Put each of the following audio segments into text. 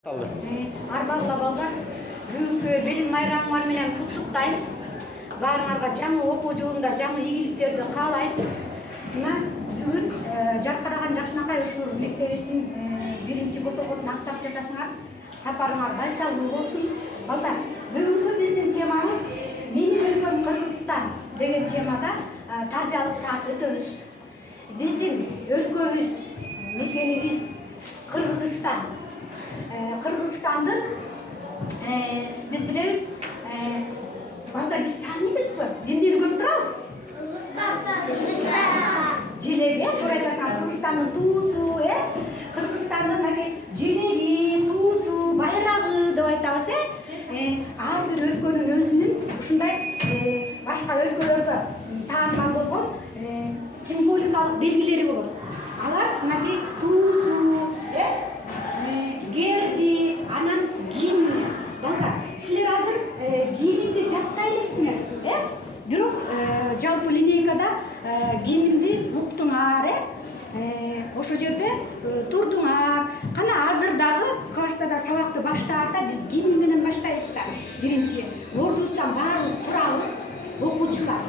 Арбагыла балдар, бүгүнкү билим майрамыңар менен куттуктайм. Баарыңарга жаңы окуу жылында жаңы ийгиликтерди каалайм. Мына бүгүн Жаркараган жакшынакай ушул мектебибиздин биринчи босокосун аттап жатасыңар. Сапарыңар байсалдуу болсун. Балдар, бүгүнкү биздин темабыз "Менин өлкөм Кыргызстан" деген темада тарбиялык саат өтөбүз. Биздин өлкөбүз, мекенибиз Кыргызстан. Кыргызстанды biz biliriz. Балдар, biz tanıyız mı? Dinleri görüp durarız. Kırgızstan. Jelegi, doğru айтасың, Кыргызстандын туусу, Кыргызстандын желеги, туусу, байрагы деп айтабыз, ар бир өлкөнүн өзүнүн ушундай башка өлкөлөргө таандал болгон символикалык белгилери болот. Алар мынакей туусу, герби, анан гимни. Балдар, силер азыр гимнди жаттай элексиңер, бирок жалпы линейкада гимнди уктуңар, ошол жерде турдуңар. Кана азыр дагы класста да сабакты баштаарда биз гимн менен баштайбыз да. Биринчи ордубуздан баарыбыз турабыз, окуучулар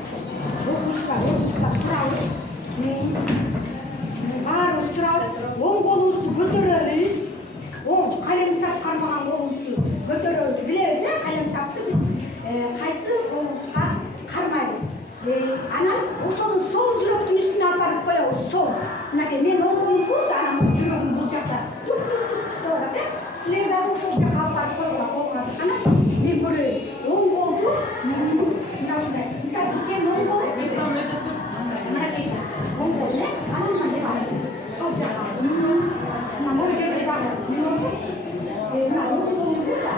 турабыз. Баарыбыз турабыз, оң колубузду көтөрөбүз. Оң калемсап кармаган колубузду көтөрөбүз, билебиз, калемсапты биз кайсы колубузга кармайбыз. Анан ошону сол жүрөктүн үстүнө апарып коебуз, сол. Мынакей мен оң колумду, анан жүрөгүм бул жакта туп-туп-туп турат, силер дагы ошол жака апарып коюңар колуңарды. Анан мен көрөйүн. Оң колду мына ушундай. Мисалы, сен оң кол, мынакей оң кол, анан мындай барып сол жака. Мына могу жерге барып, мына оң колду да,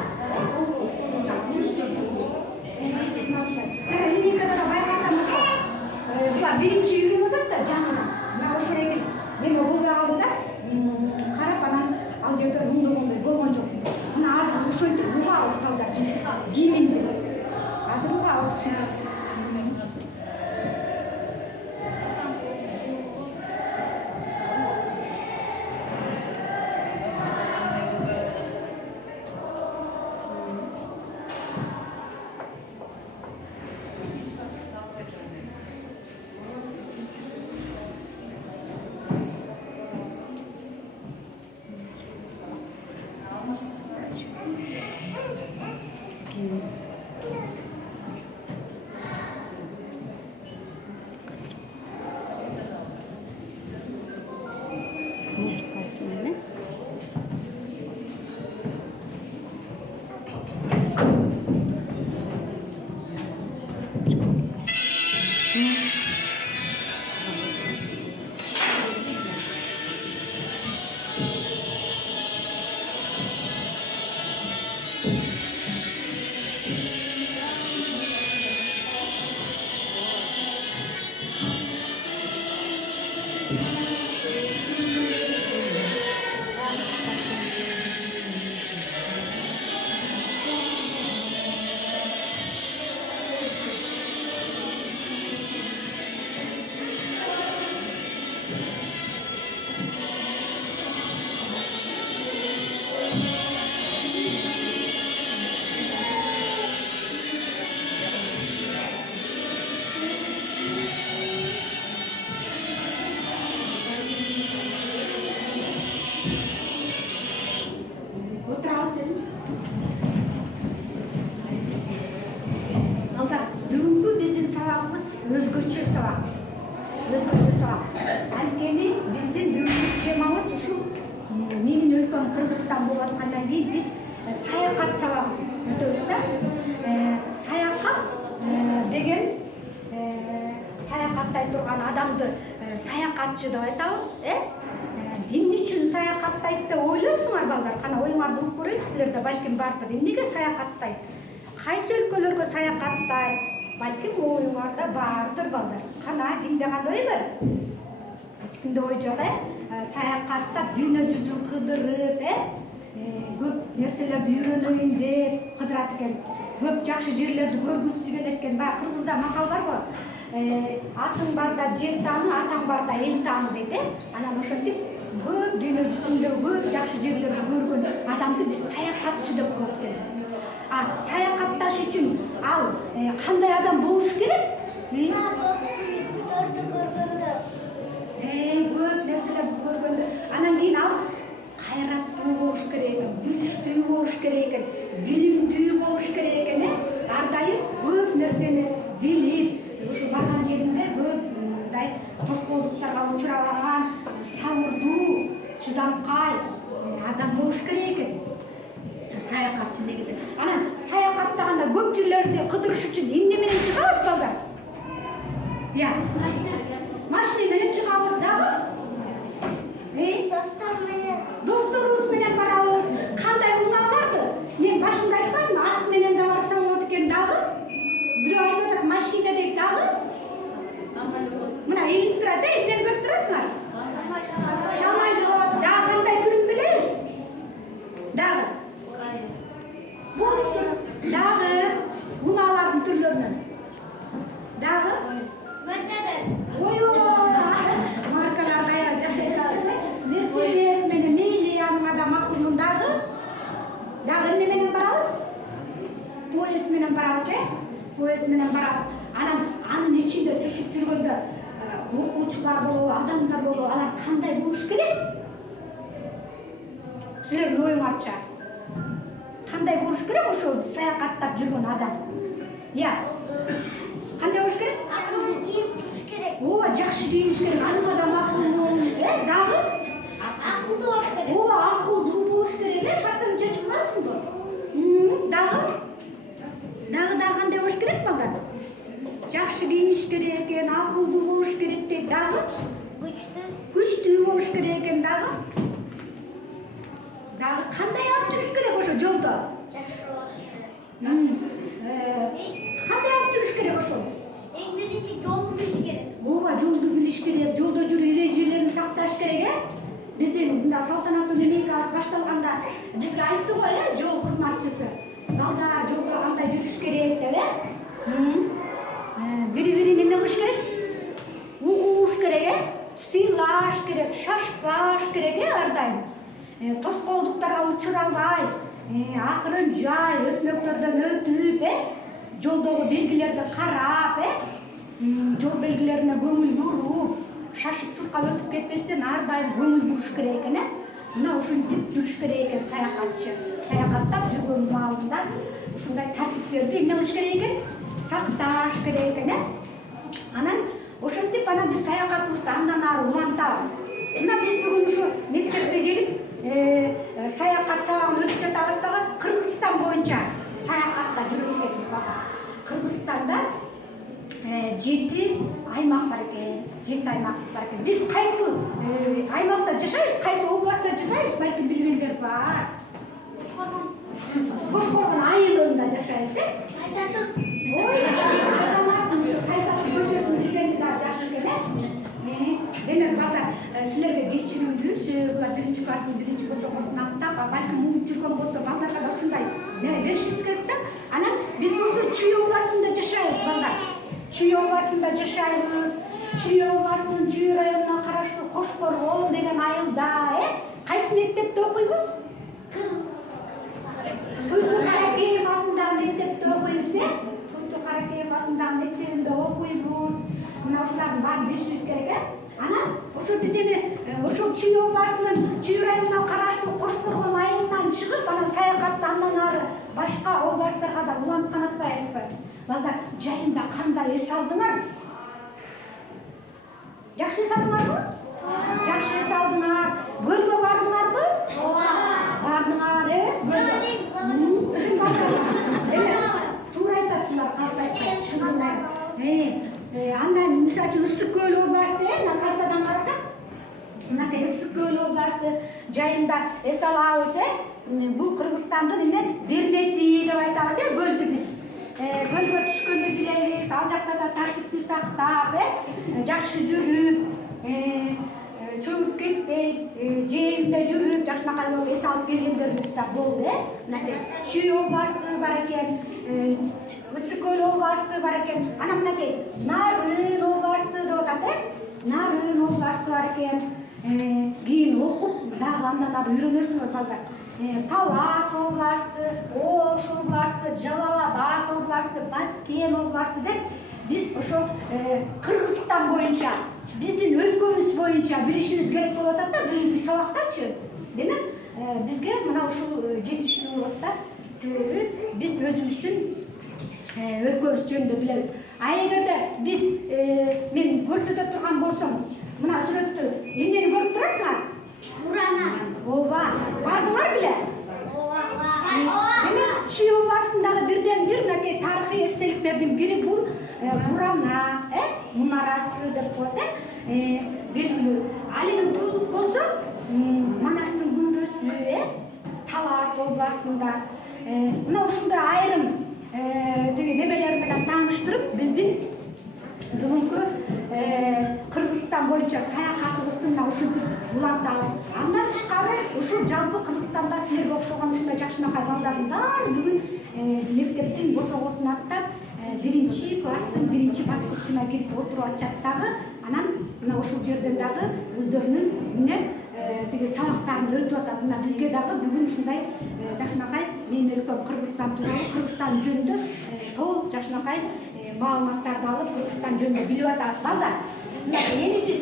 линейкада да байкасам ошол. Булар биринчи үйрөнүп атат да жаңы. Мына ошол экен. Эми болбой калды да, карап анан ал жерде оңдогондой болгон жок. Мына азыр ошентип угабыз балдар, биз гимнди. Азыр угабыз. Өзгөчө сабак. Анткени биздин бүгүнкү темабыз ушул "Менин өлкөм Кыргызстан" болуп аткандан кийин биз саякат сабагын өтөбүз да. Саякат деген саякаттай турган адамды саякатчы деп айтабыз, Эмне үчүн саякаттайт деп ойлойсуңар балдар? Кана оюңарды угуп көрөйүн, силерде балким бардыр. Эмнеге саякаттайт? Кайсы өлкөлөргө саякаттайт? Балким оюңарда бардыр балдар. Кана кимде кандай ой бар? Эч кимде ой жок, саякаттап дүйнө жүзүн кыдырып, көп нерселерди үйрөнөйүн деп кыдырат экен. Көп жакшы жерлерди көргүсү келет экен. Баягы кыргызда макал барбы? Атың барда жер тааны, атаң барда эл тааны дейт, Анан ошентип көп дүйнө жүзүндө көп жакшы жерлерди көргөн адамды биз саякатчы деп коет экенбиз. Саякатташ үчүн ал кандай адам болуш керек? Көп нерселерди көргөндө, анан кийин ал кайраттуу болуш керек экен, күчтүү болуш керек экен, билимдүү болуш керек экен, ар дайым көп нерсени билип, ушу барган жеринде көп мындай тоскоолдуктарга учурабаган, сабырдуу, чыдамкай адам болуш керек экен. Саякатчы негизи. Анан саякаттаганда көп жерлерди кыдырыш үчүн эмне менен чыгабыз балдар? Машина менен чыгабыз дагы. Досторубуз менен барабыз. Кандай унааларды? Мен башында айтканмын, ат менен да барса болот экен дагы. Бирөө айтып атат, машина дейт дагы. Мына ийип турат, эмнени көрүп турасыңар? Самолет. Дагы кандай түрүн билебиз? Дагы. Дагы унаалардын түрлөрүнөн. Дагы маркалар кая жашайтабыз. Мерседес менен мейли аныңа да макулмун дагы. Дагы эмне менен барабыз? Поезд менен барабыз, Поезд менен барабыз. Анан анын ичинде түшүп жүргөндө окуучулар болобу, адамдар болобу, алар кандай болуш керек? Силердин оюңарча кандай болуш керек ошол саякаттап жүргөн адам? Кандай болуш керек? Акылдуу кийинип туруш керек. Ооба, жакшы кийиниш керек. Аныңа да макулмун. Дагы? Акылдуу болуш керек. Ооба, акылдуу болуш керек. Шапкаңды чечип коесуңбу? Дагы? Дагы кандай болуш керек балдар? Жакшы кийиниш керек экен, акылдуу болуш керек дейт. Дагы? Күчтүү болуш керек экен дагы. Дагы кандай алып жүрүш керек ошо жолдо? Жакшы болуш керек. Кандай алып жүрүш керек ошо? Эң биринчи жолду билиш керек. Ооба, жолду билиш керек, жолдо жүрүү эрежелерин сакташ керек, Биздин мында салтанаттуу линейкабыз башталганда бизге айтты го, жол кызматчысы. Балдар жолдо кандай жүрүш керек деп, бири-бирин эмне кылыш керек? Угуш керек, сыйлаш керек, шашпаш керек, ар дайым. Тоскоолдуктарга учурабай, акырын жай өтмөктөрдөн өтүп, жолдогу белгилерди карап, жол белгилерине көңүл буруп, шашып чуркап өтүп кетпестен ар дайым көңүл буруш керек экен. Мына ушинтип жүрүш керек экен саякатчы. Саякаттап жүргөн маалында ушундай тартиптерди эмне кылыш керек экен? Сакташ керек экен. Анан ошентип анан биз саякатыбызды андан ары улантабыз. Мына биз бүгүн ушу мектепте келип саякат сабагын өтүп жатабыз дагы Кыргызстан боюнча саякатта жүрөт экенбиз бала. Кыргызстанда 7 аймак бар экен. 7 аймак бар экен. Биз кайсы аймакта жашайбыз, кайсы областта жашайбыз, балким билгендер бар. Кошкоргон айылында жашайбыз, Кайсатык. Ой, азаматсың ушу Кайсатык көчөсүн билгенди да жакшы экен. Демек балдар, силерге кечирүүбү, себеби булар 1-класстын 1-босого сынактап, балким угуп жүргөн болсо, балдарга да ушундай беришибиз керек да. Анан биз болсо Чүй областында жашайбыз, балдар. Чүй областында жашайбыз. Чүй областынын Чүй районуна караштуу Кошкоргон деген айылда, кайсы мектепте окуйбуз? Туйту Каракеев атындагы мектепте окуйбуз, Туйту Каракеев атындагы мектебинде окуйбуз. Мына ушулардын баарын билишибиз керек, Анан ошо биз эми ошол Чүй областынын Чүй районуна караштуу Кошкоргон айылынан чыгып, анан саякатты андан ары башка областтарга да уланткан атпайбызбы? Балдар, жайында кандай эс алдыңар? Жакшы эс алдыңарбы? Жакшы эс алдыңар. Көлгө бардыңарбы? Бардыңар, туура айтат, калп айтпайт, чындыгы. Андан мисалы үчүн Ысык көл областы, мына картадан карасак, мынакей Ысык көл областы жайында эс алабыз, бул Кыргызстандын Бермети деп айтабыз, көлдү биз. Көлгө түшкөндү билебиз, ал жакта да тартипти сактап, жакшы жүрүп, чөгүп кетпей, жээримде жүрүп, жакшынакай болуп эс алып келгендерибиз да болду, Мынакей Чүй областы бар экен, Ысык көл областы бар экен, анан мынакей Нарын областы деп атат, Нарын областы бар экен. кийин окуп дагы андан ары үйрөнөсүңөр балдар. Талас областы, Ош областы, Жалал-Абад областы, Баткен областы деп биз ошо Кыргызстан боюнча, биздин өлкөбүз боюнча билишибиз керек болуп атат да бүгүнкү сабактачы. Демек бизге мына ушул жетиштүү болуп атат. Себеби биз өзүбүздүн өлкөбүз жөнүндө билебиз. А эгерде биз мен көрсөтө турган болсом, мына сүрөттү эмнени көрүп турасыңар? Бурана. Ооба, бардыңар беле? Демек, Чүй областындагы бирден бир мынакей тарыхый эстеликтердин бири бул Бурана, мунарасы деп коет, белгилүү. Ал эми бул болсо Манастын күмбөзү, Талас областында. Мына ушундай айрым тиги немелер менен тааныштырып, биздин бүгүнкү Кыргызстан боюнча саякатыбызды мына ушинтип улантабыз. Андан тышкары ушул жалпы Кыргызстанда силерге окшогон ушундай жакшынакай балдардын баары бүгүн мектептин босогосун аттап, 1-класстын 1-баскычына кирип отуруп атышат дагы. Анан мына ушул жерден дагы өздөрүнүн эмне тиги сабактарын өтүп атат. Мына бизге дагы бүгүн ушундай жакшынакай менин өлкөм Кыргызстан тууралуу, Кыргызстан жөнүндө толук жакшынакай маалыматтарды алып, Кыргызстан жөнүндө билип атабыз балдар. Мына эми биз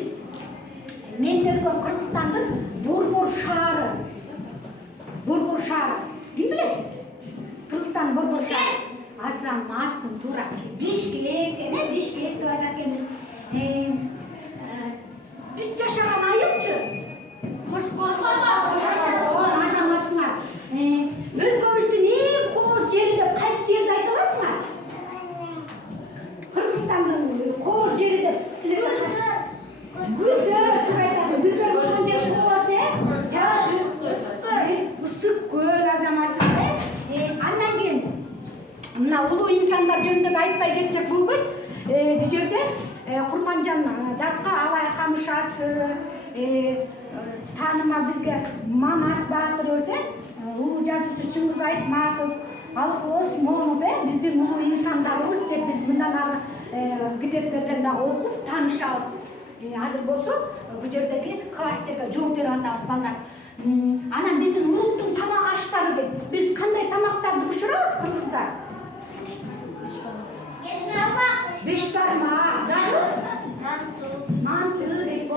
менин өлкөм Кыргызстандын Борбор шаары. Борбор шаары. Ким билет? Кыргызстандын Борбор шаары. Азаматсың, туура. Бишкек, Бишкек деп айтат экенбиз. Биз жашаган айылчы. Азаматсыңар. Өлкөбүздүн эң кооз жери деп кайсы жерди айта аласыңар? Кыргызстандын кооз жери деп силерге Гүлдөр деп айтасың. Гүлдөр болгон жер кооз, Ысык көл азаматсыңар. Андан кийин мына улуу инсандар жөнүндө айтпай кетсек болбойт. Бул жерде Курманжан Датка Алай Хамшасы, таанымал бизге Манас баатырыбыз, улуу жазуучу Чыңгыз Айтматов, Алык Осмонов, биздин улуу инсандарыбыз деп биз мындан ары китептерден да окуп таанышабыз. Азыр болсо бул жердеги класстерге жооп берип атабыз балдар. Анан биздин улуттук тамак аштары деп биз кандай тамактарды бышырабыз кыргыздар? Бешбармак, манты деп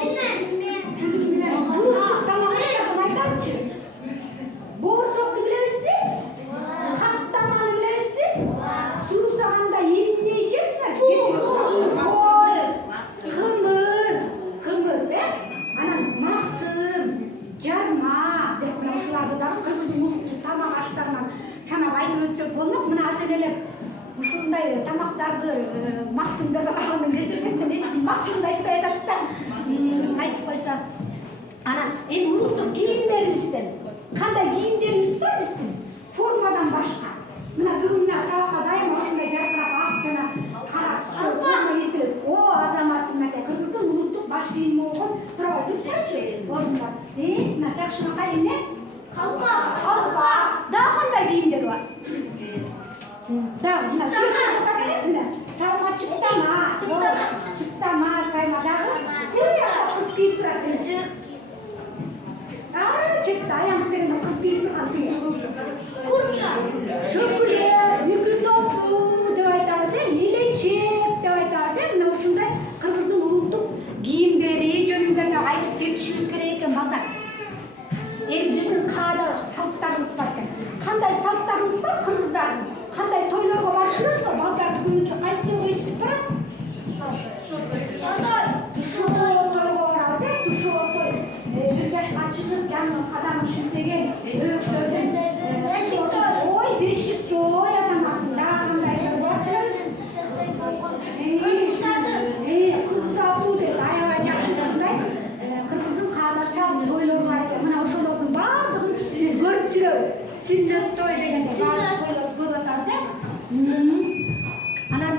улуттук тамак аштарын айтатчы. Боорсокту билебизби? Каттаманы билебизби? Суусаганда эмне ичесиңер? Кымыз, анан максым, жарма деп мына ушуларды дагы кыргыздын улуттук тамак аштарынан санап айтып өтсөк болмок. Мына ата-энелер ушундай тамактарды максым жасап алгандан кечирмекмен эч ким максымды айтпай атат да, айтып койсо. Анан эми улуттук кийимдерибизден кандай кийимдерибиз бар биздин? Формадан башка. Мына бүгүн сабакка дайыма ушундай жаркырап ак жана кара түстө форма кийип. О, азаматчылар, кыргыздын улуттук баш кийими болгон туурабы айтычы? Орундар. Мына жакшынакай эмне? Калпак. Дагы кандай кийимдер бар? Дагы мына сүрөттө сайма, чыптама, сайма дагы. Кыз кийип турат. Чыпта аянып келгенде кыз кийип турган тиги. Шөкүлөр, үкү топу деп айтабыз, илечек деп айтабыз. Мына ушундай кыргыздын улуттук кийимдери жөнүндө да айтып кетишибиз керек экен балдар. Эми биздин каада салттарыбыз бар экен. Кандай салттарыбыз бар кыргыздардын? Кандай тойлорго барышыбызбы? Балдарды көбүнчө кайсы тойго ичип барат? Тушоо тойго барабыз, тушоо той. 1 жашка чыгып, жаңы кадамын шүртеген өбөктөрдөн ой, бешик той азаматында кандай бар жүрөбүз? Кыз атуу деп аябай жакшы ушундай кыргыздын каадасы тойлору бар экен. Мына ошолордун баардыгын биз көрүп жүрөбүз. Сүннөт той дегенде баардык тойлорду көрүп атабыз. Анан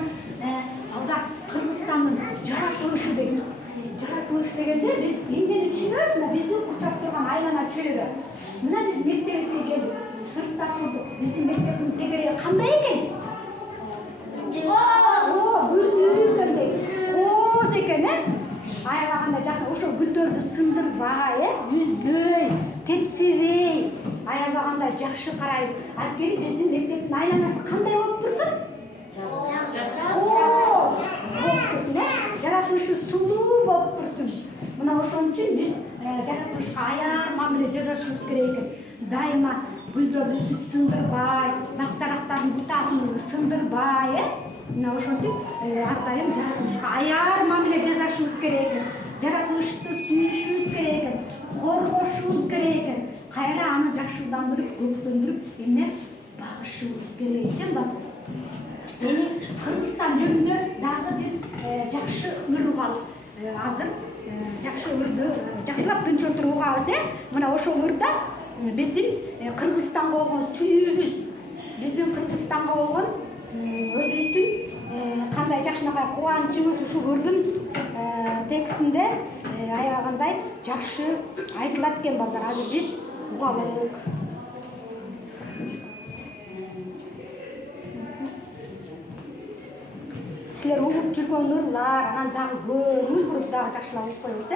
алда Кыргызстандын жаратылышы деген. Жаратылыш дегенде биз эмнени түшүнөбүз? Мына биздин курчап турган айлана чөлөгө. Мына биз мектебибизге келдик. Сыртта турдук. Биздин мектептин тегереги кандай экен? Гүлдөрдөй. Кооз экен, аябай кандай жакшы. ошо гүлдөрдү сындырбай, үзбөй, тепсебей, аябаганда жакшы карайбыз. Анткени биздин мектептин айланасы кандай болуп турсун? Жаратылышы сулуу болуп турсун. Мына ошон үчүн биз жаратылышка аяр мамиле жасашыбыз керек экен. Дайыма гүлдөрдү сындырбай, бактарактардын бутагын сындырбай, мына ошентип ар дайым жаратылышка аяр мамиле жасашыбыз керек экен. Жаратылышты сүйүшүбүз керек экен, коргошубуз керек экен. Кайра аны жакшылдандырып, көптөндүрүп, эмне багышыбыз керек экен да. Кыргызстан жөнүндө дагы бир жакшы ыр бар. Азыр жакшы ырды жакшылап тынчолтуруп угабыз, Мына ошол ырда биздин Кыргызстанга болгон сүйүүбүз, биздин Кыргызстанга болгон өзүбүздүн кандай жакшынакай кубанычыбыз ушул ырдын текстинде аябагандай жакшы айтылат экен балдар. Азыр биз угалык. Силер угуп жүргөн ырлар, анан дагы көңүл буруп дагы жакшылап угуп коебуз,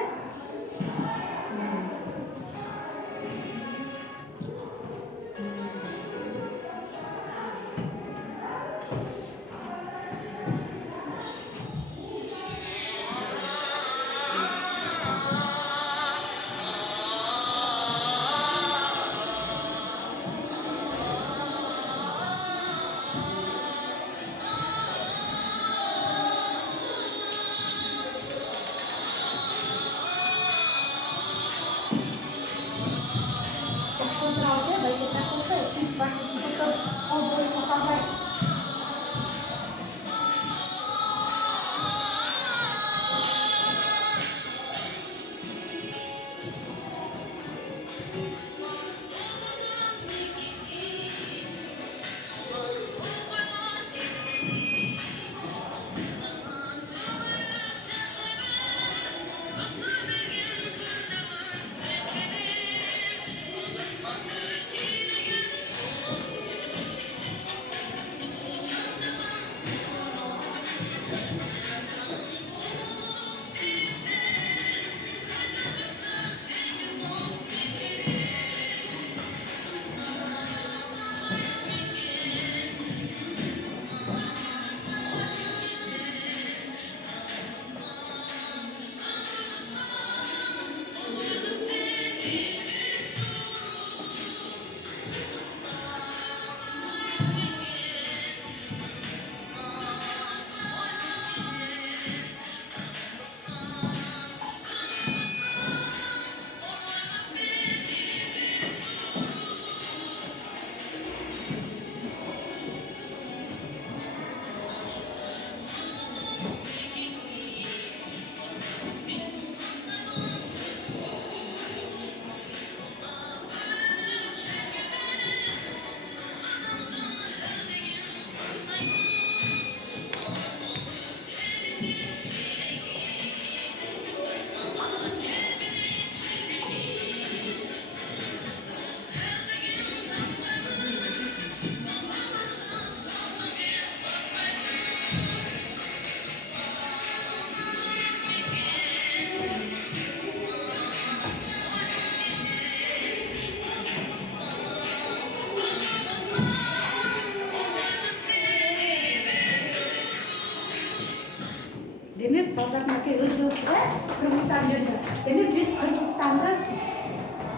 Демек, балдарынаки ырдыбызга Кыргызстан жөнүндө. Демек, биз Кыргызстанды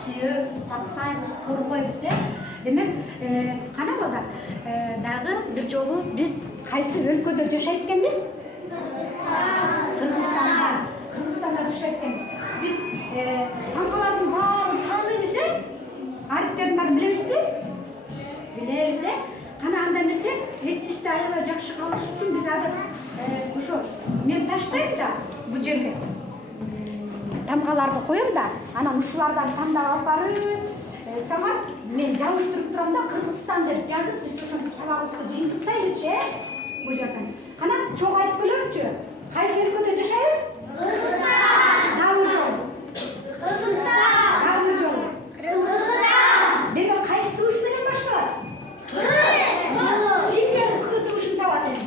сүйөбүз, сактайбыз, коргойбуз, Демек, кана балдар, дагы бир жолу биз кайсы өлкөдө жашайт экенбиз? Кыргызстанда. Кыргызстанда жашайт экенбиз. Биз таңкалардын баарын тааныбыз, Арифтердин баарын билебизби? Билебиз, Кана анда эмесе, эсибизде аябай жакшы калыш үчүн биз азыр ошо мен таштайм да бул жерге. Тамгаларды коем да, анан ушулардан тандап алып барып, самат мен жабыштырып турам да Кыргызстан деп жазып, биз ошентип сабагыбызды жыйынтыктайлычы, бул жерден. Кана чогуу айтып келемчү? Кайсы өлкөдө жашайбыз? Кыргызстан. Дагы жол. Кыргызстан. Дагы жол. Кыргызстан. Демек кайсы туыш менен башталат? К туышун табат эми.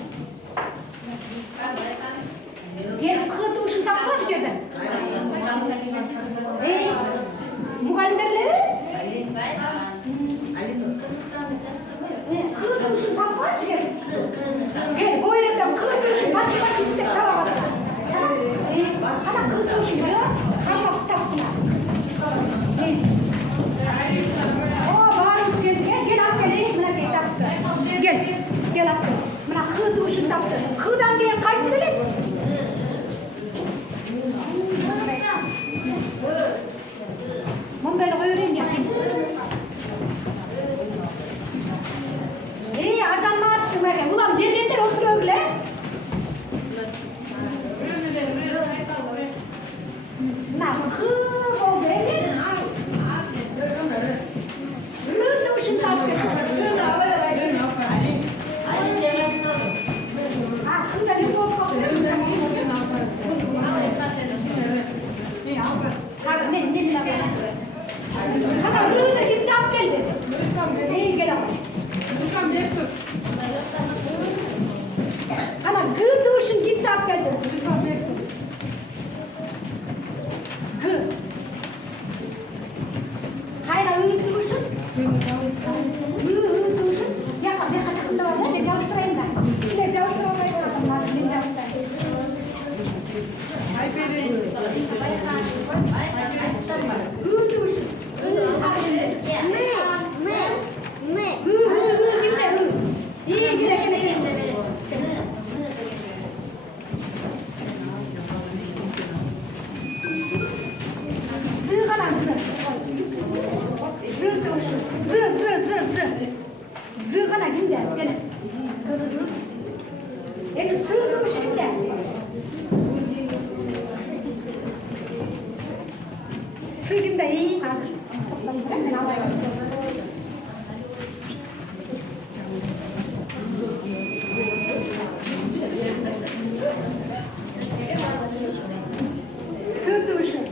Эл К туышун тапкыла бул жерден. Gel, bu yerden kılıtıyorsun, maçı istek tava kadar. Ana kılıtıyorsun ya, kalmak tapına. Bağırız geldi, gel al geleyim, buna gel taptı. Gel al. Buna kılıtıyorsun taptı. Kılıdan diye kaç gelin? Mumbayla koyuyorum ya. Azammatsın böyle. Ulan yerinde oturuyor öyle. Kız oldu öyle. Rıhtı ışın kalktı. Kız da bir kol kalktı. Sana rıhtı gitti ab geldi. İyi gel abi. Ama gı duruşun gitti ab geldi. Gı. Hayır ı duruşun. I duruşun. Yaka çakında var. Ne çalıştırayım da. Ne çalıştırayım da. Ne çalıştırayım. I duruşun. İyi gile. Zı kalan zı. Zı duruşun. Zı. Zı kana ginde. Gene. Eki zı duruşun ginde. Zı ginde iyi. Zı duruşun.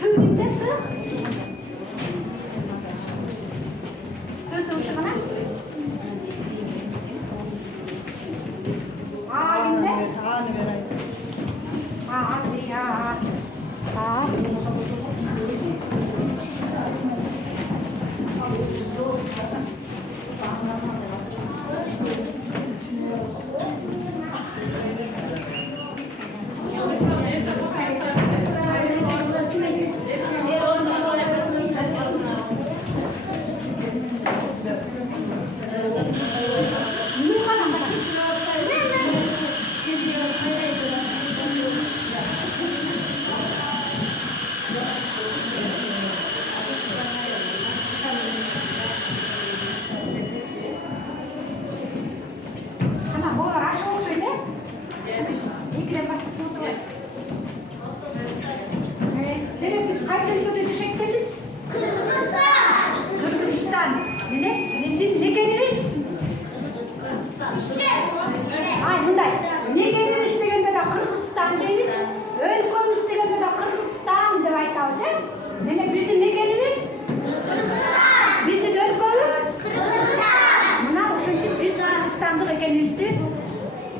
Zı ginde zı. Zı duruşun kana. Aa ginde.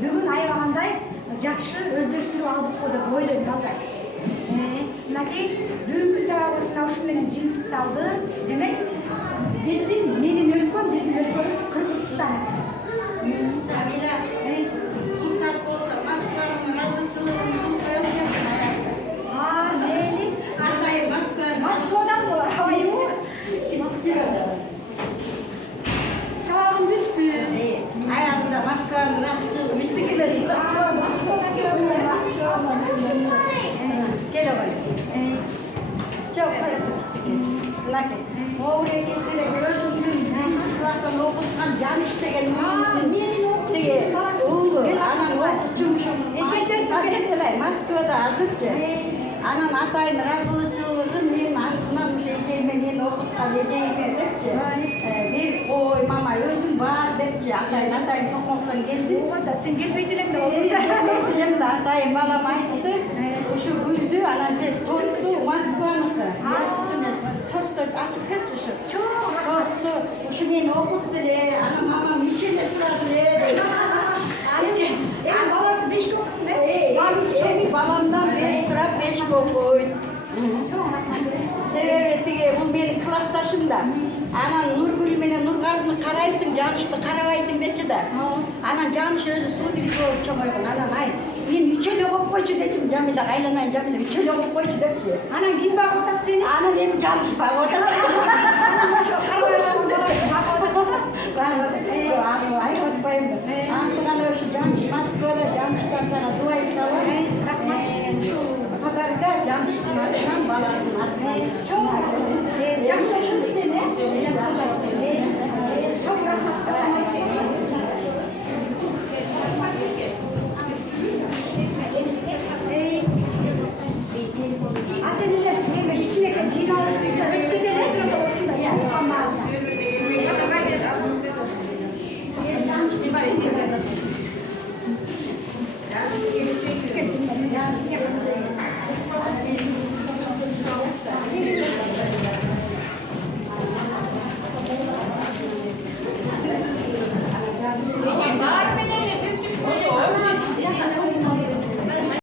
Bugün ayağımday жақсы өздөштүрүп алдык го деп ойлойм балдар. Мынакей бүгүнкү сабагыбыздын ушу менен жыйынтыкталды. Демек биздин менин өлкөм, биздин өлкөбүз Кыргызстан. Камила, рұқсат болса, Москваның жазушылығын қойып Мени арнайы Москвадан айбу. Сабагым бүттү. аяғында Москваның жазушылығы мистік емес. Келе ғой. Жоқ, мынакей. Моғырия кеткеле өзімнің класстан оқытқан Жаныш деген Менин анан оқытушумшум. Москвада азырчы. Анан атайын разылычылыгын мен артынан ошо эжейме мен окуткан эжейме депчи. Бир ой мама өзүң бар депчи. Атайын токмоктон келди. да сен келбейт элең да болбойт. Енді атайын балам айтты. Ошо күздү анан торту Москваныкы. Торту ачып кетчи ошо. Торту ошо мени окутту эле. Анан мамам ичине турат эле. Баласы 5 окусын э? Баламдан 5 турат 5 окуйт. Себеби тиги бул менин классташ başımda. Anan Nurgül menen Nurgaz'ını karaysın, Canış'ты karabaysın deçi de. Anan Canış özü su gibi soğuk çoğuygun. Anan ay, men üçele koyup koyçu deçim Jamila, aylanayın Jamila, üçele koyup koyçu depçi. Anan kim bakıp otat seni? Anan hem Canış bakıp otat. Karabaysın bakıp otat. Ay otpayım da. Ansıgana şu Canış Moskva'da Canış'tan sana duayı salın. Şu kadarda Canış'tan balasın. Çok